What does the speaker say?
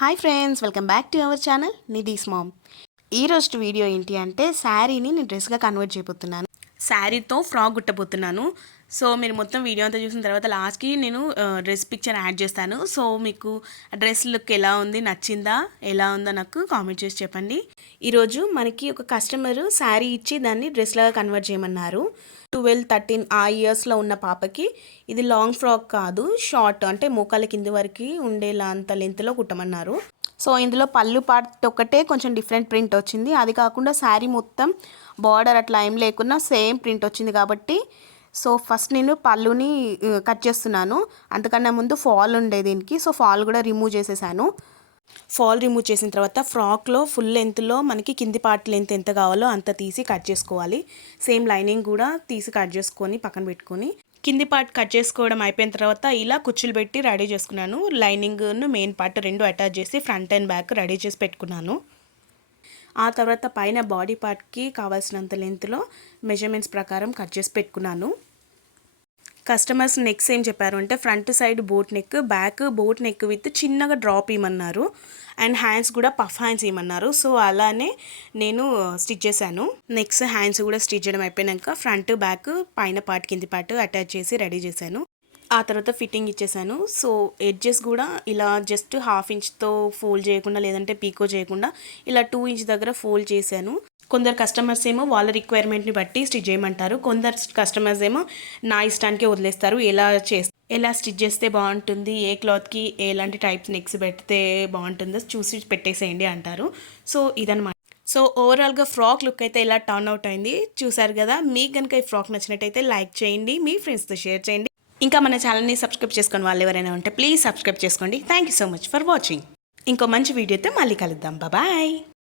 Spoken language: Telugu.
Hi friends, welcome back to our channel Nidhi's mom. ఈరోజు వీడియో ఏంటి అంటే శారీని నేను డ్రెస్గా కన్వర్ట్ చేయబోతున్నాను. శారీతో ఫ్రాక్ కుట్టబోతున్నాను. సో మీరు మొత్తం వీడియో అంతా చూసిన తర్వాత లాస్ట్కి నేను డ్రెస్ పిక్చర్ యాడ్ చేస్తాను. సో మీకు డ్రెస్ లుక్ ఎలా ఉంది, నచ్చిందా, ఎలా ఉందో నాకు కామెంట్ చేసి చెప్పండి. ఈరోజు మనకి ఒక కస్టమర్ శారీ ఇచ్చి దాన్ని డ్రెస్లాగా కన్వర్ట్ చేయమన్నారు. 12-13 ఆ ఇయర్స్లో ఉన్న పాపకి ఇది లాంగ్ ఫ్రాక్ కాదు, షార్ట్ అంటే మోకాల కింది వరకు ఉండేలా అంత లెంత్లో కుట్టమన్నారు. సో ఇందులో పళ్ళు పార్ట్ ఒకటే కొంచెం డిఫరెంట్ ప్రింట్ వచ్చింది. అది కాకుండా శారీ మొత్తం బార్డర్ అట్లా ఏం లేకున్నా సేమ్ ప్రింట్ వచ్చింది కాబట్టి సో ఫస్ట్ నేను పళ్ళుని కట్ చేస్తున్నాను. అంతకన్నా ముందు ఫాల్ ఉండే దీనికి, సో ఫాల్ కూడా రిమూవ్ చేసేసాను. ఫాల్ రిమూవ్ చేసిన తర్వాత ఫ్రాక్లో ఫుల్ లెంత్లో మనకి కింది పార్ట్ లెంత్ ఎంత కావాలో అంత తీసి కట్ చేసుకోవాలి. సేమ్ లైనింగ్ కూడా తీసి కట్ చేసుకొని పక్కన పెట్టుకొని కింది పార్ట్ కట్ చేసుకోవడం అయిపోయిన తర్వాత ఇలా కుచ్చులు పెట్టి రెడీ చేసుకున్నాను. లైనింగ్ను మెయిన్ పార్ట్ రెండు అటాచ్ చేసి ఫ్రంట్ అండ్ బ్యాక్ రెడీ చేసి పెట్టుకున్నాను. ఆ తర్వాత పైన బాడీ పార్ట్కి కావాల్సినంత లెంత్లో మెజర్మెంట్స్ ప్రకారం కట్ చేసి పెట్టుకున్నాను. కస్టమర్స్ నెక్స్ ఏం చెప్పారు అంటే front side boat neck, back boat neck with చిన్నగా డ్రాప్ ఇవ్వమన్నారు. అండ్ హ్యాండ్స్ కూడా పఫ్ హ్యాండ్స్ ఇవ్వమన్నారు. సో అలానే నేను స్టిచ్ చేశాను. నెక్స్ట్ హ్యాండ్స్ కూడా స్టిచ్ చేయడం అయిపోయాక ఫ్రంట్ బ్యాక్ పైన పార్ట్ కింది పార్ట్ అటాచ్ చేసి రెడీ చేశాను. ఆ తర్వాత ఫిట్టింగ్ ఇచ్చేసాను. సో ఎడ్జెస్ కూడా ఇలా జస్ట్ 1/2 ఇంచ్తో ఫోల్డ్ చేయకుండా, లేదంటే పీకో చేయకుండా ఇలా 2 ఇంచ్ దగ్గర ఫోల్డ్ చేశాను. కొందరు కస్టమర్స్ ఏమో వాళ్ళ రిక్వైర్మెంట్ని బట్టి స్టిచ్ చేయమంటారు. కొందరు కస్టమర్స్ ఏమో నా ఇష్టానికి వదిలేస్తారు. ఎలా స్టిచ్ చేస్తే బాగుంటుంది, ఏ క్లాత్కి ఎలాంటి టైప్స్ నెక్స్ పెడితే బాగుంటుందో చూసి పెట్టేసేయండి అంటారు. సో ఇదనమాట. సో ఓవరాల్గా ఫ్రాక్ లుక్ అయితే ఇలా టర్న్ అవుట్ అయింది. చూసారు కదా. మీకు కనుక ఈ ఫ్రాక్ నచ్చినట్టయితే లైక్ చేయండి, మీ ఫ్రెండ్స్తో షేర్ చేయండి. ఇంకా మన ఛానల్ని సబ్స్క్రైబ్ చేసుకుని వాళ్ళు ఎవరైనా ఉంటే ప్లీజ్ సబ్స్క్రైబ్ చేసుకోండి. Thank you so much for watching. ఇంకో మంచి వీడియోతో మళ్ళీ కలుద్దాం. బాయ్.